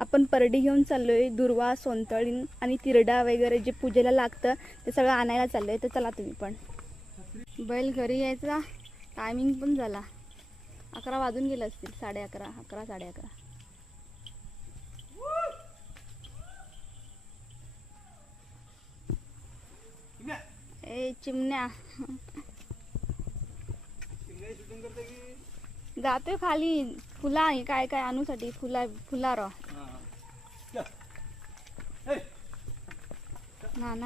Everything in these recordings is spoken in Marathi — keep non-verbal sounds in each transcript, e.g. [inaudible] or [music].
आपण परडी घेऊन चाललोय दुर्वा सोनतळी आणि तिरडा वगैरे जे पूजेला लागतं ते सगळं आणायला चाललोय. तर चला तुम्ही पण. बैल घरी यायचा. टायमिंग पण झाला. अकरा वाजून गेलं असतील साडे अकरा अकरा साडे अकरा. ए चिमण्या. जातोय खाली. फुला आहे काय काय आणूसाठी? फुला फुलार ना ना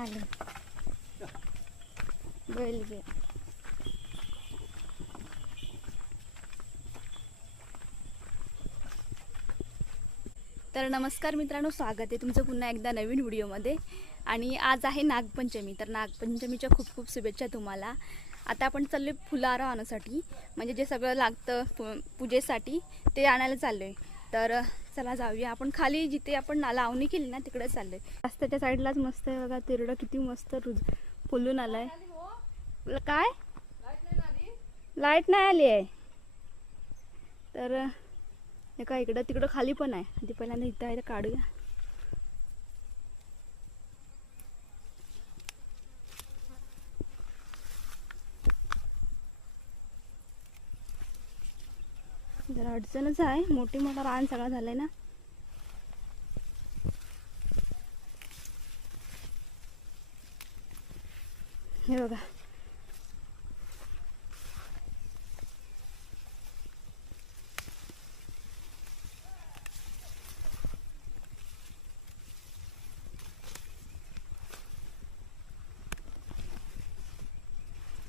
आले. बैल घे. तर नमस्कार मित्रांनो स्वागत आहे तुमचं पुन्हा एकदा नवीन व्हिडिओमध्ये. आणि आज आहे नागपंचमी तर नागपंचमीच्या खूप खूप शुभेच्छा तुम्हाला. आता आपण चाललो आहे फुलारा आणण्यासाठी. म्हणजे जे सगळं लागतं पूजेसाठी ते आणायला चाललो आहे तर चला जाऊया. आपण खाली जिथे आपण लावणी केली ना तिकडे चाललंय. रस्त्याच्या साईडलाच मस्त आहे बघा तिरडं किती मस्त रुज फुलून आलाय. काय? लाइट नाही आली आहे. तर एका इकडं तिकडं खाली पण आहे. आधी पहिल्यांदा इथं आहे तर काढूया. जरा अडचणच आहे. मोठी मोठा रान सगळा झालाय ना. हे बघा.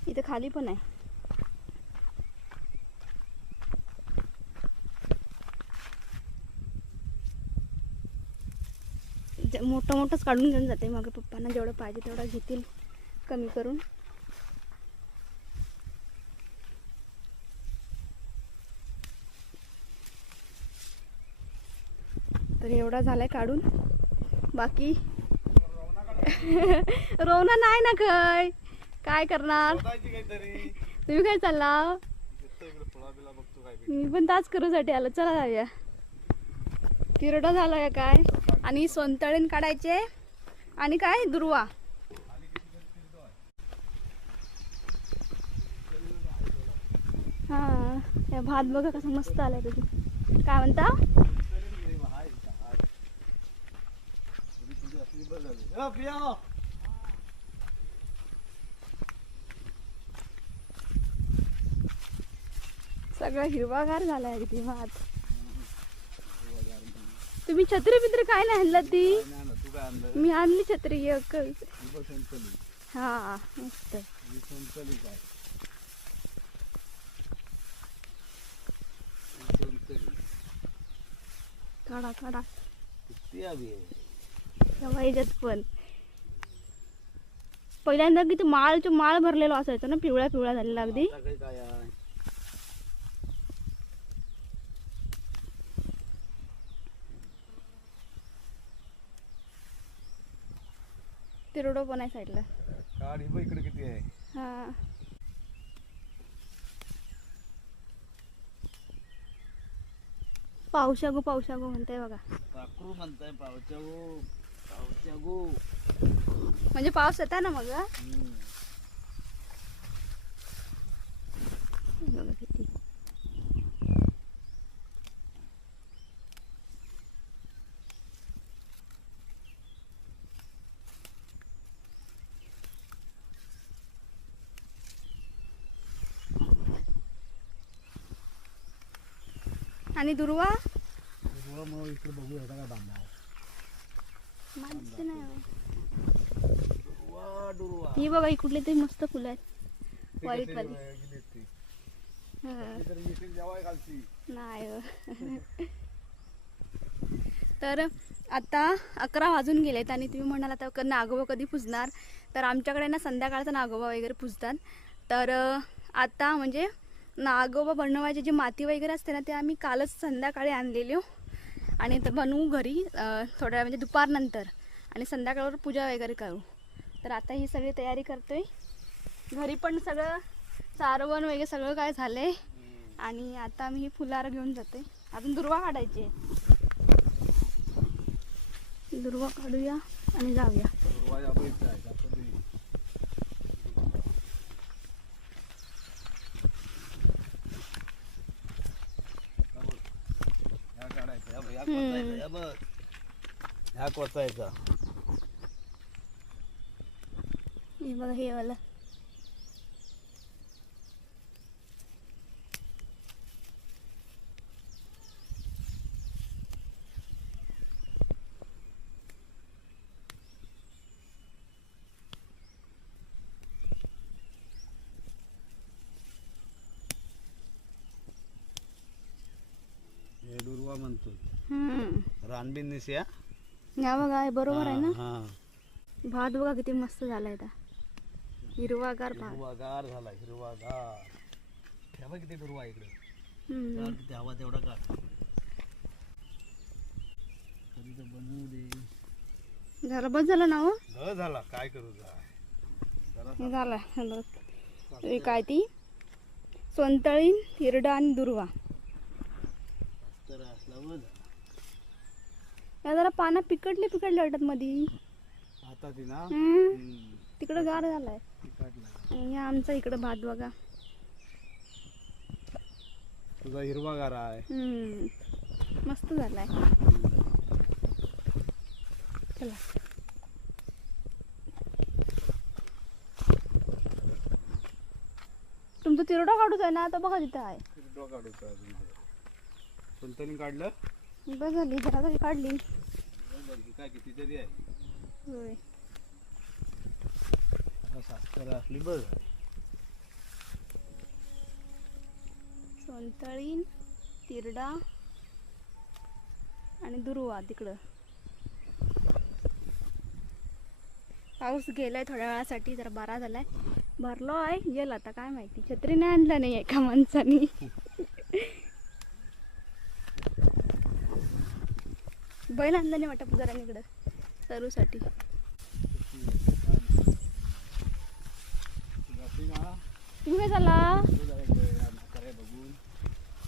इथे खाली पण आहे जे- मोठं मोठंच काढून घेऊन जाते. मग पप्पांना जेवढं पाहिजे तेवढं घेतील. कमी करून. तर एवढा झालाय काढून. बाकी [laughs] रोवना नाही ना काय काय करणार? तुम्ही काय चालला मी पण ताच करूसाठी आलो. चला जाऊया. तिरडा झाला काय? आणि सोनतळीन काढायचे. आणि काय? दुर्वा. हा भात बघा कसं मस्त आलाय तुझी काय म्हणता? सगळं हिरवागार झालाय किती भात. तुम्ही छत्री बित्री काय नाही आणलं ती? मी आणली छत्री एक हा मस्त. काढा काढा. याच्यात पण. पहिल्यांदा किती माळचे माळ भरलेलो असायचं ना पिवळ्या पिवळ्या झालेला अगदी? तिरडो पण आहे साईडला गाडी बघ इकडे किती आहे. हा. पावसा गो पावसा गो म्हणताय बघा. पाखरू म्हणताय पावच्या गो पावच्या गो म्हणजे पाऊस येता ना मग हा? बघा किती आणि दुर्वा? मग इकडे बघू होता का बांधा माहिती नाही हो. बघा ही कुठली तरी मस्त फुलं आहेत. व्हाईट वाली. नाही. तर आता अकरा वाजून गेलेत आणि तुम्ही म्हणाल आता नागोबा कधी पुजणार? तर आमच्याकडे ना संध्याकाळचा नागोबा वगैरे पुजतात. तर आता म्हणजे नागोबा बनवायची जी माती वगैरे असते ना ते आम्ही कालच संध्याकाळी आणलेली हो. आणि तर बनवू घरी थोड्या म्हणजे दुपारनंतर. आणि संध्याकाळवर पूजा वगैरे करू. तर आता ही सगळी तयारी करतोय. घरी पण सगळं सारवण वगैरे सगळं काय झालंय. आणि आता मी ही फुलार घेऊन जाते. अजून दुर्वा काढायची आहे. दुर्वा काढूया आणि जाऊया दुर्वा आपण इथं आहे, जातो तुम्ही. हा बघ. ह्या काढायच्या, ह्या बघ, ह्या कोचायच्या, ह्या बघ. ह्या कोचायचा हे बघा हे वाला. म्हणतो. रानबीन निस्या या बघा हे बरोबर आहे ना? हा भात बघा किती मस्त झालाय आता हिरवागार भात. हिरवागार झाला हिरवागार. ठेवा किती दुर्वा इकडे. हम्म. काढ किती हवा तेवढा काढ. कधी तर बनवू दे. झालं बस झालं ना हो? ग झाला. काय करू जा. जरा हे झालं हे बघ. हे काय ती? सोनतळी हिरडा आणि दुर्वा. तर असल्यावर या जरा पानं पिकटले पिकटले वाटत मधी. आता ती ना? हम्म. तिकडं गार झालाय. काढला आणि हा आमचा इकडं भात बघा. तुझा हिरवागार आहे. हम्म. मस्त झालाय. चला. तुमचं तिरडा काढूच आहे ना आता बघा तिथं आहे. हिरवा काढू का अजून काढलं? बस झाली जरा तरी काढली. काय किती तरी होय. असली बघ सोनतळीन तिरडा आणि दुर्वा तिकडं. पाऊस गेलाय थोड्या वेळासाठी जरा बारा झालाय. भरलो आहे येईल आता काय माहिती. छत्री नाही आणला नाही एका माणसानी. बैल आणला नाही वाटत जरा इकडं. सरूसाठी तुम्ही काय चालला?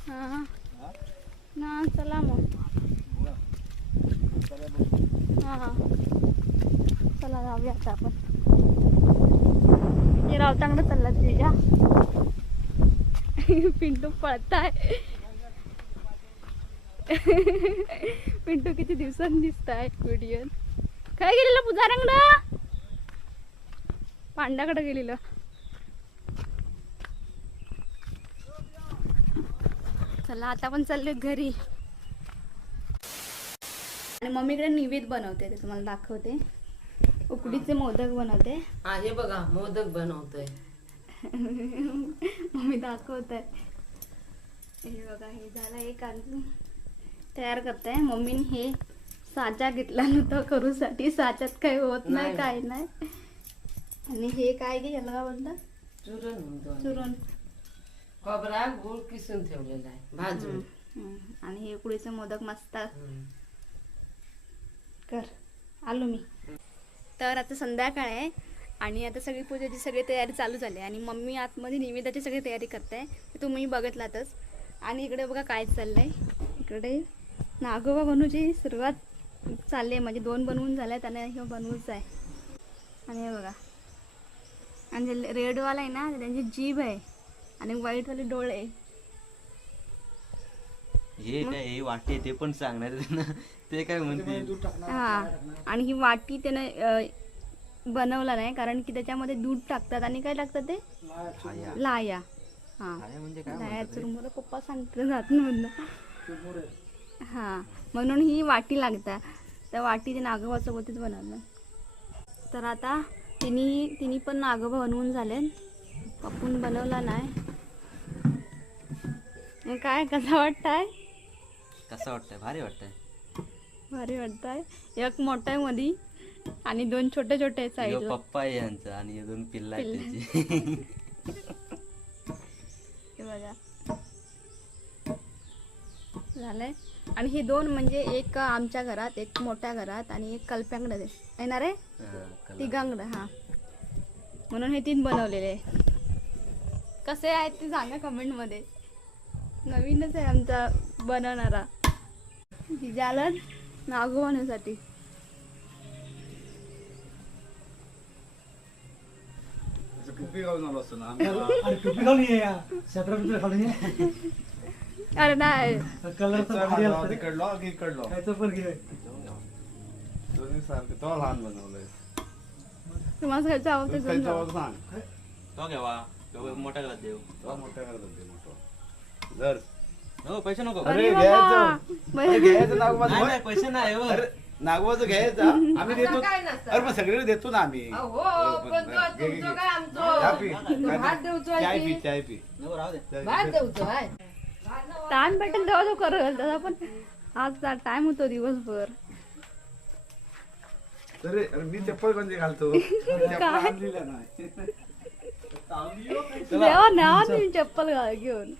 तो ना चला मग. हां हां. चला जाऊया आता आपण. हे चांगलं चालला तुझ्या. पिंटू पळताय. पिंटू किती दिवसांनी दिसताय व्हिडिओ काय गेलेलं पुजारंगड पांड्याकडे गेलेलं. चला आता पण चाललोय घरी. आणि मम्मीकडे निवेद बनवते ते तुम्हाला दाखवते. उकडीचे मोदक बनवते. हा हे बघा मोदक बनवतोय. [laughs] मम्मी दाखवत आहे हे बघा हे झालं एक अजून. तयार करताय. मम्मीने हे साचा घेतला नव्हता करूसाठी. साच्यात काही होत नाही. काय नाही. आणि हे काय घे याला बोलतात चुरण चुरण. खोबरा गुळ किसून ठेवलेला आहे भाजून. आणि हे उकडीचे मोदक मस्त. कर. आलो मी. तर आता संध्याकाळ आहे आणि आता सगळी पूजेची सगळी तयारी चालू झाली आहे. आणि मम्मी आतमध्ये निवेदाची सगळी तयारी करते ते तुम्ही बघितलातच. आणि इकडे बघा काय चाललंय. इकडे नागोबा बनवूची सुरुवात चालली आहे. म्हणजे दोन बनवून झाल्या त्याने हे बनवूच आहे. आणि हे बघा. आणि जे रेडवाला आहे ना त्यांची जीभ आहे. आणि व्हाईटवाले डोळे हे काय हे वाटे ते पण सांगणार ते काय म्हणते हा. आणि ही वाटी त्यानं बनवला नाही कारण की त्याच्यामध्ये दूध टाकतात. आणि काय टाकतात ते? लाया हा. म्हणजे लाया म्हणतात रे? चुरमुरं पप्पा सांगते जात म्हणून. हा म्हणून ही वाटी लागतात त्या वाटी ते नागोबासोबतच बनवलं. तर आता तिन्ही तिन्ही पण नागोबा बनवून झाले. पप्पून बनवला नाही. काय कसा वाटताय? कसं वाटतंय? भारी वाटतंय. भारी वाटताय. एक मोठा आहे मधी आणि दोन छोटे छोटे साईड पप्पा आहे यांचा आणि दोन पिल्ला हे बघा. झालंय? आणि हे दोन म्हणजे एक आमच्या घरात एक मोठ्या घरात आणि एक कल्प्यांकडे येणार आहे तिघांकडे हा. म्हणून हे तीन बनवलेले. कसे आहेत ते सांगा कमेंटमध्ये. नवीनच आहे आमचा बनवणारा. तिच्याला नागवण्यासाठी टोपी घालून आलो असतो ना. अरे नाही. कलर. तिकडलो की इकडलो खायचं पण घे. दोन्ही सारखे तो लहान बनवलंय. तुम्हाला खायचं आवडतं खायचं सांग तो घ्यावा तो मोठा घरात देव तो मोठ्या घरात होते मोठं. जर. हो पैसे नको. अरे घ्यायचं. अरे घ्यायचं पैसे नाही हो. अरे नागोबाचं घ्यायचं. आम्ही देतो. काय नसतं. अरे मग सगळीकडे देतो ना आम्ही. हो चाय पी. चाय पी नको राहू दे. चाय पी. भात देऊचो आहे ताण भेटेल तेव्हा तो करेल. तसा पण आज टाइम होतो दिवसभर. अरे मी चप्पल कोणती घालतो? [laughs] देवा ना तुम्ही चप्पल घाल घेऊन.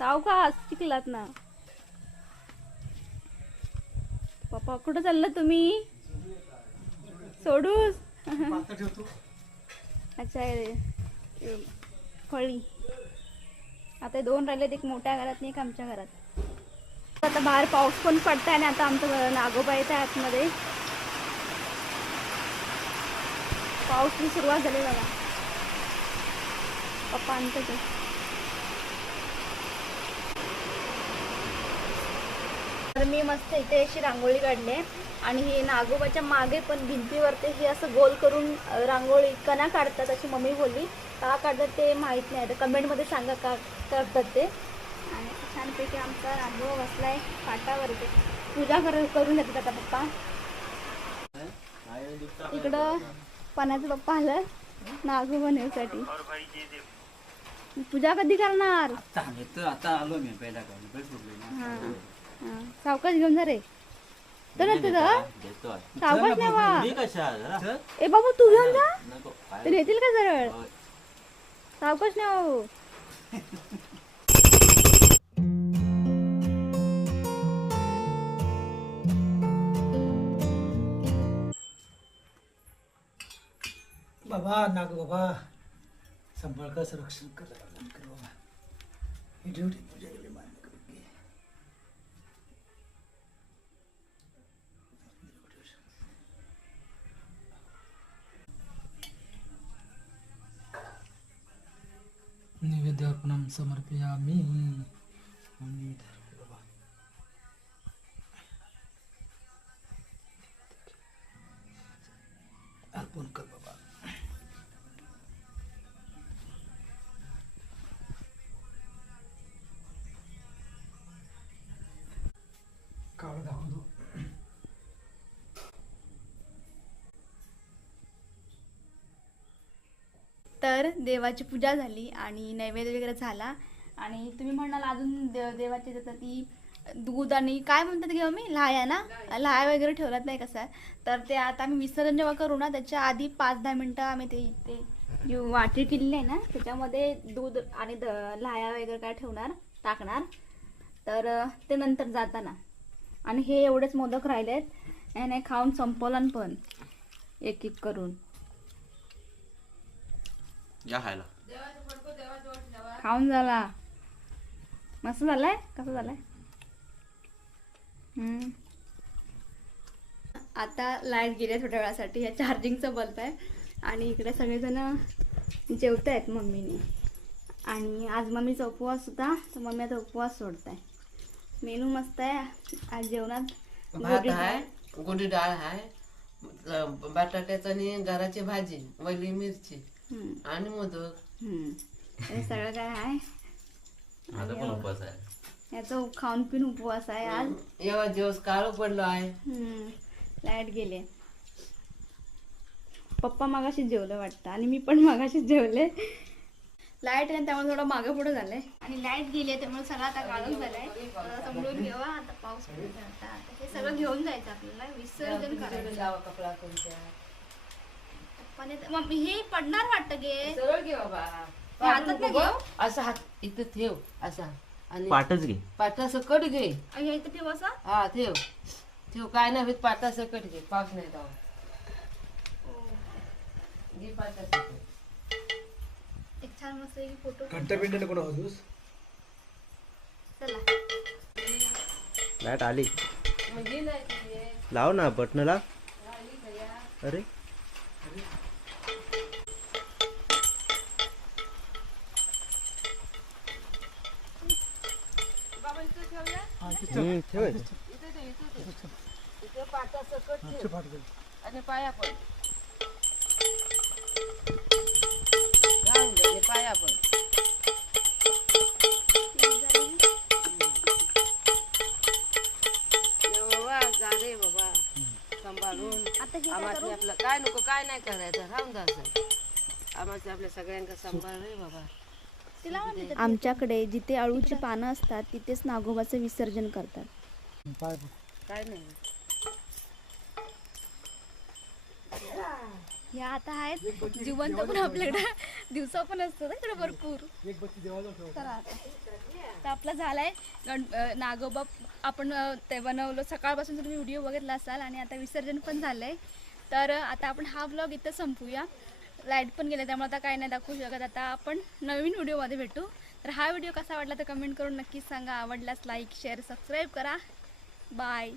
ताव का शिकलात ना. पप्पा कुठं चाललं तुम्ही? सोडूस. अच्छा फळी. आता दोन राहिलेत एक मोठ्या घरात नाही एक आमच्या घरात. आता बाहेर पाऊस पण पडताय आणि आता आमचं घर नागोबा येत आहे आतमध्ये पाऊसची सुरुवात झाली बघा. पप्पा आणतो तर मी मस्त इथे अशी रांगोळी काढली आणि हे नागोबाच्या मागे पण भिंतीवरती हे असं गोल करून रांगोळी कणा काढतात अशी मम्मी बोलली. का काढतात ते माहीत नाही. आता कमेंटमध्ये सांगा का करतात ते. आणि छानपैकी आमचा नागोबा बसलाय पाटावरती. पूजा कर करून देतात आता पप्पा. इकडं पाण्याचा पप्पा आलं. नागू बनवण्यासाठी. पूजा कधी करणार? आता आलो मी पहिला काय. सावकाश घेऊन जा रे. तर. सावकाश नाही वा ए बाबा तू घेऊन जा. तर येतील का सरळ? होय. सावकाश नाही हो. बाबा नाग बाबा सांभाळ का संरक्षण कर बाबा. ही ड्युटी केली मान्य करून घे निवेद्यार्पणं समर्पयामि। तर देवाची पूजा झाली आणि नैवेद्य वगैरे झाला. आणि तुम्ही म्हणाल अजून देव देवाची तर ती दूध आणि काय म्हणतात घेऊ मी? लाया ना? लाया वगैरे ठेवलात नाही कसं तर ते आता आम्ही विसर्जन जेव्हा करू ना त्याच्या आधी पाच दहा मिनटं आम्ही ते ते वाटी केलेली आहे ना त्याच्यामध्ये दूध आणि द लाया वगैरे काय ठेवणार टाकणार. तर ते नंतर जाताना. आणि हे एवढेच मोदक राहिलेत. याने खाऊन संपवलं पण. एक एक करून. या खायला. खाऊन झाला. मस्त झालाय? कसं झालाय. आता लाइट गेली थोड्या वेळासाठी. हे चार्जिंगचा बल्ब आहे. आणि इकडे सगळेजण जेवत आहेत मम्मीने. आणि आज मम्मीचा उपवास होता. तर मम्मी आता उपवास सोडताय. मेनू मस्त आहे. आज जेवणात भात आहे गोडी डाळ आहे बटाट्याचं आणि घराची भाजी वली मिरची. आणि मोदक. हम्म. हे सगळं काय आहे? माझा पण उपवास आहे. याचा खाऊन पिऊन उपवास आहे आज. एवढा दिवस काळो पडलो आहे. हम्म, लाइट गेले पप्पा मागाशी जेवलं वाटतं. आणि मी पण मागाशीच जेवले. लाइट आहे त्यामुळे थोडं मागं पुढे झालंय. आणि लाइट गेली त्यामुळे सगळं आता काढून झालंय. समजून घेवा आता पाऊस आहे आता. आता हे सगळं घेऊन जायचं आपल्याला. विसर्जन करायचं. कपडा कोणत्या? मम्मी हे पडणार वाटतं गे. सरळ घे बाबा. हे हातात नाही घेऊ? असा हात इथं ठेव असा. आणि पाठच घे. पाटा सकट घे. हे इथं ठेव असं. हा ठेव. ठेव काय नाही होत पाटा सकट घे. पाऊस नाही जाऊ घे पाटा सकट एक छान मस्त फोटो. घंटा पिंट नको होतोस चला. लाइट आली. मग घे नाही. लाव ना बटन लाव. अरे. हम्म, ठेवायचं इथे. ठेव, इथे ठेव. इथे पाटा सकट ते ठेव. पाठ दे. आणि पाया पण राहून दे आणि पाया पण जा रे बाबा सांभाळून. आता हे काय आम्हाला करू? आपलं काय नको काय नाही करायचं. राहून जायचं आम्हाला आपल्या सगळ्यांका सांभाळ रे बाबा. आमच्याकडे जिथे अळूची पानं असतात तिथेच नागोबाचं विसर्जन करतात. काय? नाही. ह्या आता आहेत. जिवंत पण आपल्याकडे. दिवसा पण असतो ना इकडे भरपूर. तर आपला झालाय. गण नागोबा आपण ते बनवलं. सकाळपासून तुम्ही व्हिडिओ बघितला असाल आणि आता विसर्जन पण झालंय. तर आता आपण हा ब्लॉग इथं संपूया. लाइट पण गेले त्यामुळे आता काही नाही दाखवू शकत आता आपण नवीन व्हिडिओमध्ये भेटू. तर हा व्हिडिओ कसा वाटला तर कमेंट करून नक्कीच सांगा. आवडल्यास लाईक शेअर सबस्क्राईब करा. बाय